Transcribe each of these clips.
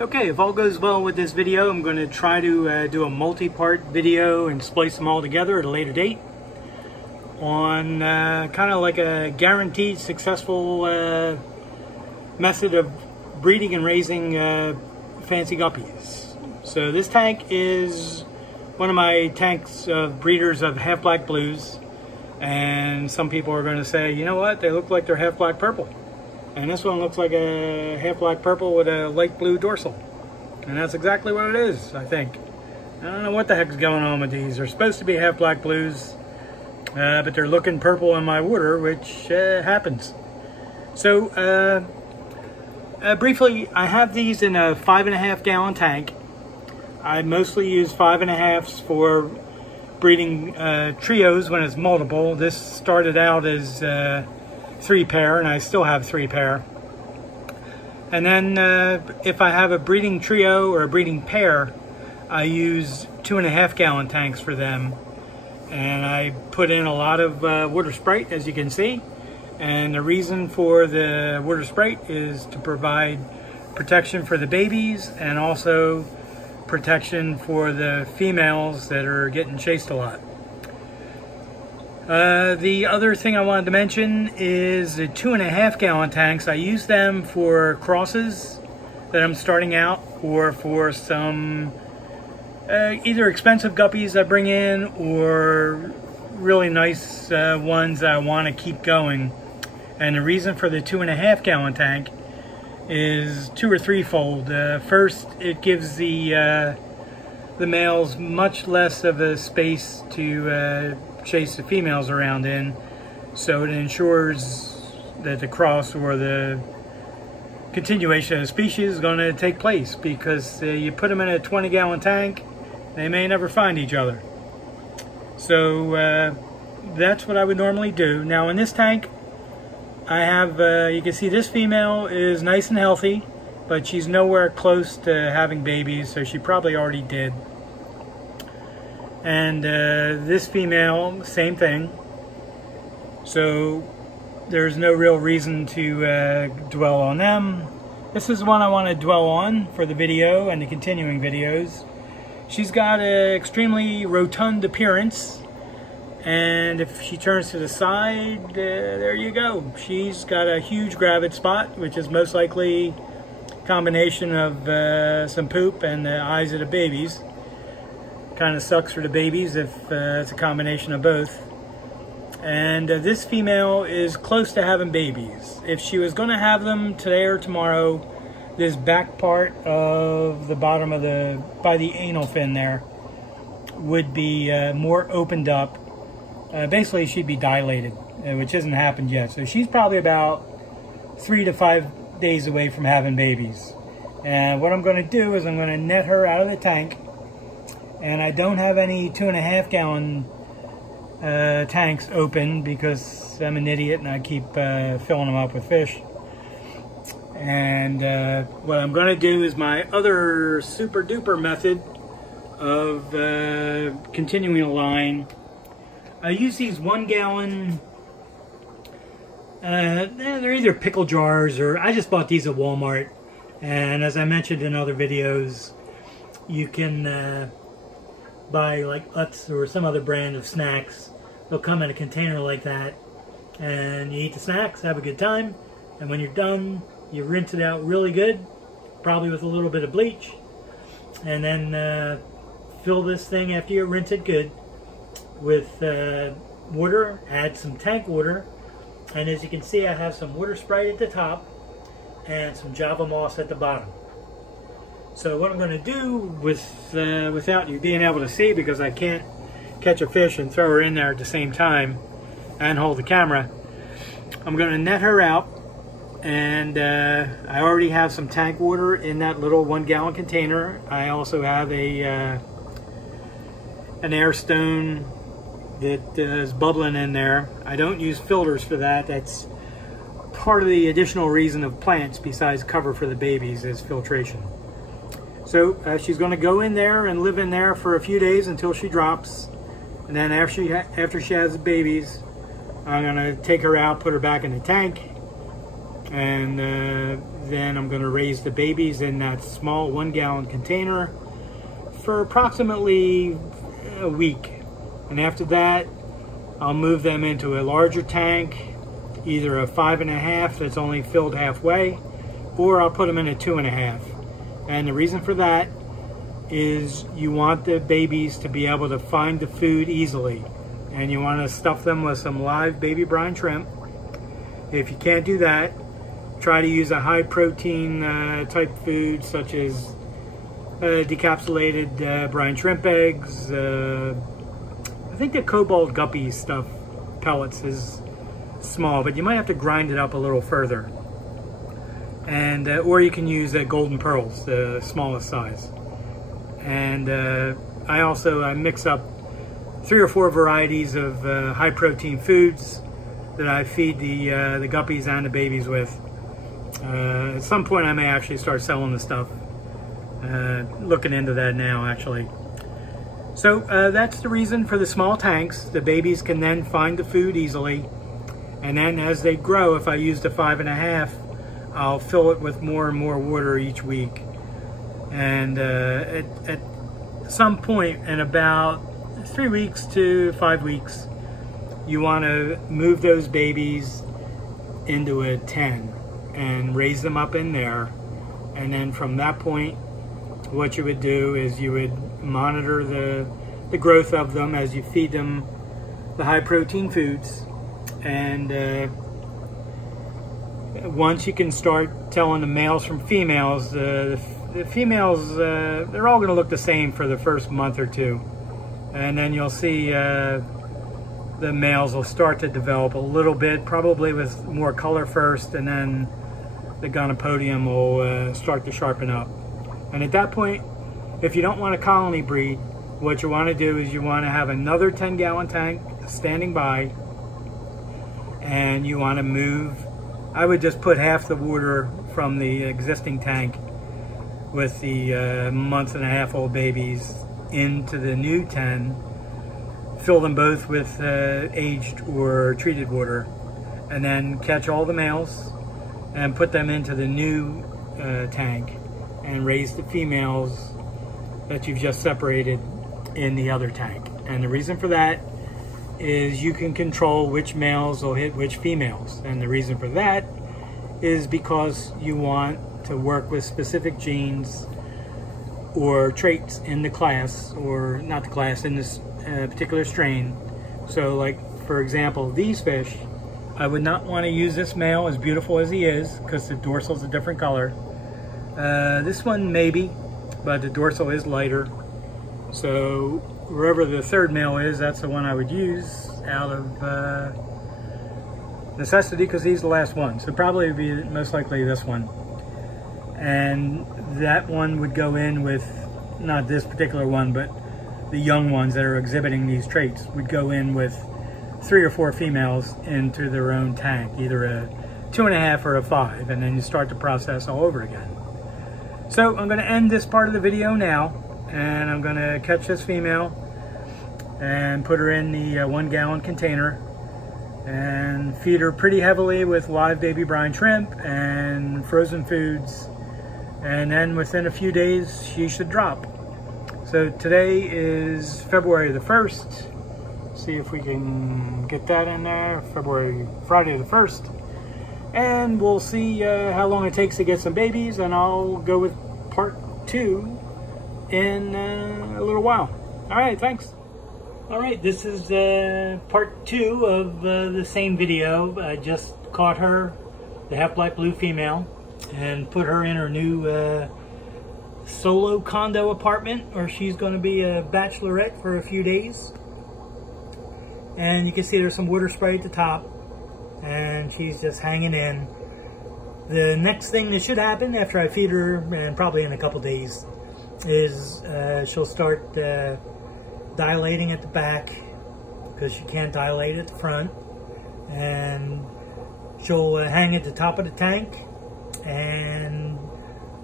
Okay, if all goes well with this video, I'm going to try to do a multi-part video and splice them all together at a later date on kind of like a guaranteed successful method of breeding and raising fancy guppies. So this tank is one of my tanks of breeders of half black blues, and some people are going to say, you know what, they look like they're half black purple. And this one looks like a half black purple with a light blue dorsal. And that's exactly what it is, I think. I don't know what the heck's going on with these. They're supposed to be half black blues, but they're looking purple in my water, which happens. So, briefly, I have these in a 5.5 gallon tank. I mostly use 5.5s for breeding trios when it's multiple. This started out as 3 pair, and I still have 3 pair. And then if I have a breeding trio or a breeding pair, I use 2.5 gallon tanks for them. And I put in a lot of water sprite, as you can see. And the reason for the water sprite is to provide protection for the babies and also protection for the females that are getting chased a lot. The other thing I wanted to mention is the 2.5 gallon tanks. I use them for crosses that I'm starting out, or for some either expensive guppies I bring in or really nice ones that I want to keep going. And the reason for the 2.5 gallon tank is 2 or 3-fold. First, it gives the males much less of a space to chase the females around in, so it ensures that the cross or the continuation of the species is going to take place, because you put them in a 20 gallon tank, they may never find each other. So that's what I would normally do. Now in this tank I have, you can see this female is nice and healthy, but she's nowhere close to having babies, so she probably already did. And this female, same thing. So there's no real reason to dwell on them. This is one I want to dwell on for the video and the continuing videos. She's got an extremely rotund appearance, and if she turns to the side, there you go. She's got a huge gravid spot, which is most likely a combination of some poop and the eyes of the babies. Kind of sucks for the babies if it's a combination of both. And this female is close to having babies. If she was going to have them today or tomorrow, this back part of the bottom of by the anal fin there would be more opened up. Basically she'd be dilated, which hasn't happened yet. So she's probably about 3 to 5 days away from having babies. And what I'm going to do is I'm going to net her out of the tank. And I don't have any 2.5 gallon tanks open because I'm an idiot and I keep filling them up with fish. And what I'm going to do is my other super duper method of continuing a line. I use these 1 gallon, they're either pickle jars, or I just bought these at Walmart. And as I mentioned in other videos, you can buy like Utz or some other brand of snacks. They'll come in a container like that, and you eat the snacks, have a good time, and when you're done, you rinse it out really good, probably with a little bit of bleach, and then fill this thing after you rinse it good with water. Add some tank water, and as you can see, I have some water sprite at the top and some Java moss at the bottom. So what I'm going to do without you being able to see, because I can't catch a fish and throw her in there at the same time and hold the camera, I'm going to net her out. And I already have some tank water in that little 1 gallon container. I also have an air stone that is bubbling in there. I don't use filters for that. That's part of the additional reason of plants, besides cover for the babies, is filtration. So she's going to go in there and live in there for a few days until she drops. And then after she has the babies, I'm going to take her out, put her back in the tank, and then I'm going to raise the babies in that small 1 gallon container for approximately a week. And after that, I'll move them into a larger tank, either a 5.5 that's only filled halfway, or I'll put them in a 2.5. And the reason for that is you want the babies to be able to find the food easily. And you want to stuff them with some live baby brine shrimp. If you can't do that, try to use a high protein type food such as decapsulated brine shrimp eggs. I think the cobalt Guppies stuff, pellets, is small, but you might have to grind it up a little further. And or you can use golden pearls, the smallest size. And I mix up 3 or 4 varieties of high protein foods that I feed the guppies and the babies with. At some point I may actually start selling the stuff. Looking into that now, actually. So that's the reason for the small tanks. The babies can then find the food easily, and then as they grow, if I use the 5.5, I'll fill it with more and more water each week. And at some point in about 3 weeks to 5 weeks, you want to move those babies into a 10 and raise them up in there. And then from that point, what you would do is you would monitor the growth of them as you feed them the high protein foods. And once you can start telling the males from females, the females, they're all going to look the same for the first month or 2. And then you'll see the males will start to develop a little bit, probably with more color first, and then the gonopodium will start to sharpen up. And at that point, if you don't want to colony breed, what you want to do is you want to have another 10-gallon tank standing by, and you want to move. I would just put half the water from the existing tank with the month-and-a-half-old babies into the new 10, fill them both with aged or treated water, and then catch all the males and put them into the new tank and raise the females that you've just separated in the other tank. And the reason for that is you can control which males will hit which females. And the reason for that is because you want to work with specific genes or traits in the class, or not the class, in this particular strain. So like, for example, these fish, I would not want to use this male, as beautiful as he is, because the dorsal is a different color. This one maybe, but the dorsal is lighter. So wherever the third male is, that's the one I would use out of necessity, because he's the last one. So probably would be most likely this one. And that one would go in with, not this particular one, but the young ones that are exhibiting these traits would go in with 3 or 4 females into their own tank, either a 2.5 or a 5, and then you start the process all over again. So I'm going to end this part of the video now, and I'm going to catch this female and put her in the 1 gallon container and feed her pretty heavily with live baby brine shrimp and frozen foods, and then within a few days she should drop. So today is February the 1st. See if we can get that in there. Friday the 1st. And we'll see how long it takes to get some babies, and I'll go with part 2 in a little while. All right, thanks. All right, this is part 2 of the same video. I just caught her, the half-black blue female, and put her in her new solo condo apartment, where she's going to be a bachelorette for a few days. And you can see there's some water spray at the top, and she's just hanging in. The next thing that should happen after I feed her, and probably in a couple days, is she'll start dilating at the back, because she can't dilate at the front, and she'll hang at the top of the tank, and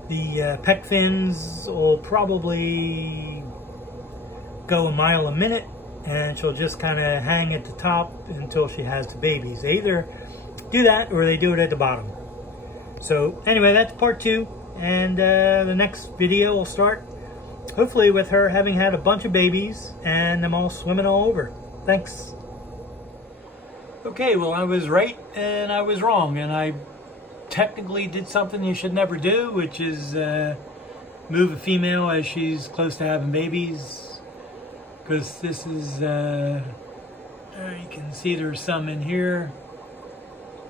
the pec fins will probably go a mile a minute, and she'll just kind of hang at the top until she has the babies. They either do that or they do it at the bottom. So anyway, that's part 2, and the next video will start hopefully with her having had a bunch of babies and them all swimming all over. Thanks. Okay, well, I was right and I was wrong, and I technically did something you should never do, which is move a female as she's close to having babies, because this is you can see there's some in here.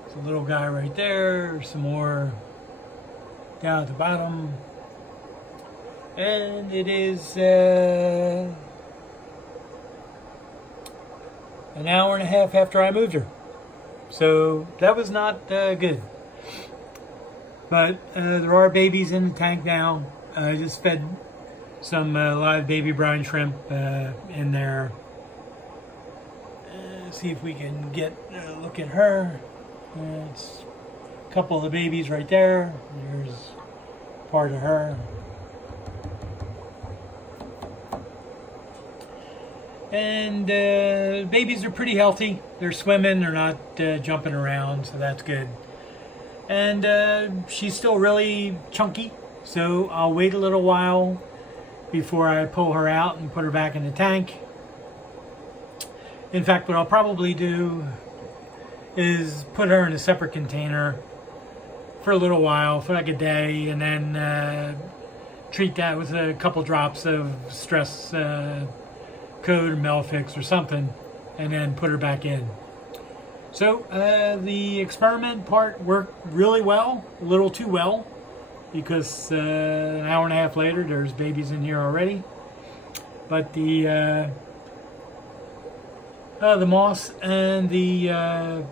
There's a little guy right there, some more down at the bottom, and it is an hour and a half after I moved her, so that was not good. But there are babies in the tank now. I just fed some live baby brine shrimp in there. See if we can get a look at her. It's a couple of the babies right there. There's part of her. And babies are pretty healthy. They're swimming, they're not jumping around, so that's good. And she's still really chunky, so I'll wait a little while before I pull her out and put her back in the tank. In fact, what I'll probably do is put her in a separate container for a little while, for like a day, and then treat that with a couple drops of stress code or Melfix or something, and then put her back in. So the experiment part worked really well, a little too well, because an hour and a half later there's babies in here already. But the moss and the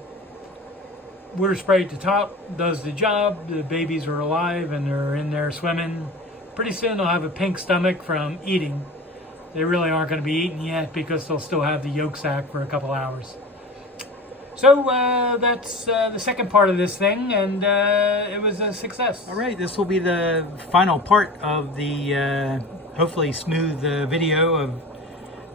water spray at the top does the job. The babies are alive and they're in there swimming. Pretty soon they'll have a pink stomach from eating. They really aren't going to be eaten yet because they'll still have the yolk sac for a couple hours. So that's the second part of this thing, and it was a success. All right, this will be the final part of the hopefully smooth video of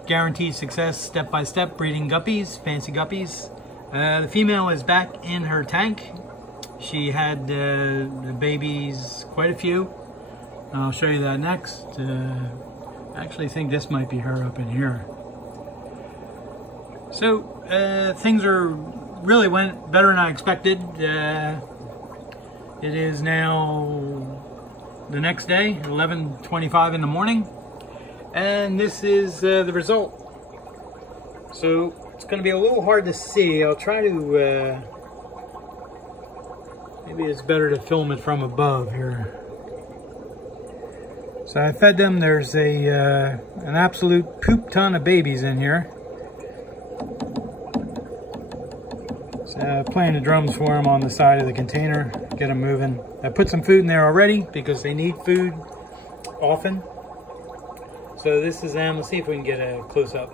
guaranteed success, step-by-step breeding guppies, fancy guppies. The female is back in her tank. She had the babies, quite a few. I'll show you that next. I actually think this might be her up in here. So things really went better than I expected. It is now the next day, 11:25 in the morning, and this is the result. So it's going to be a little hard to see. I'll try to, maybe it's better to film it from above here. So I fed them. There's an absolute poop ton of babies in here. Playing the drums for them on the side of the container, get them moving. I put some food in there already because they need food often. So this is them. Let's see if we can get a close-up.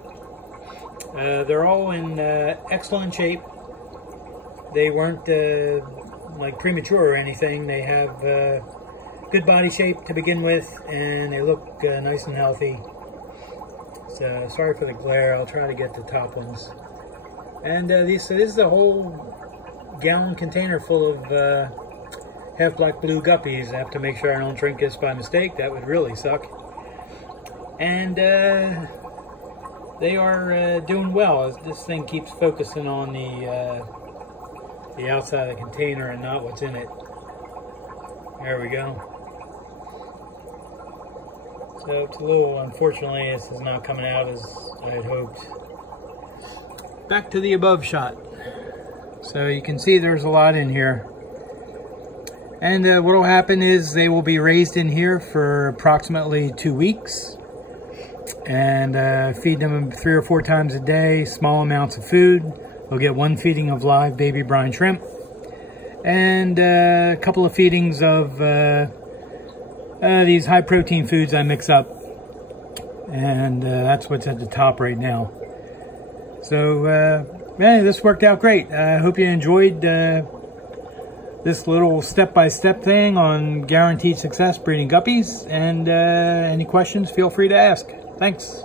They're all in excellent shape. They weren't like premature or anything. They have good body shape to begin with, and they look nice and healthy. So sorry for the glare. I'll try to get the top ones. And this is a whole gallon container full of half black blue guppies. I have to make sure I don't drink this by mistake. That would really suck. And they are doing well. This thing keeps focusing on the outside of the container and not what's in it. There we go. So it's a little, unfortunately, this is not coming out as I had hoped. Back to the above shot. So you can see there's a lot in here. And what will happen is they will be raised in here for approximately 2 weeks. And feed them 3 or 4 times a day, small amounts of food. They'll get 1 feeding of live baby brine shrimp. And a couple of feedings of these high protein foods I mix up. And that's what's at the top right now. So, yeah, this worked out great. I hope you enjoyed this little step-by-step thing on guaranteed success breeding guppies. And any questions, feel free to ask. Thanks.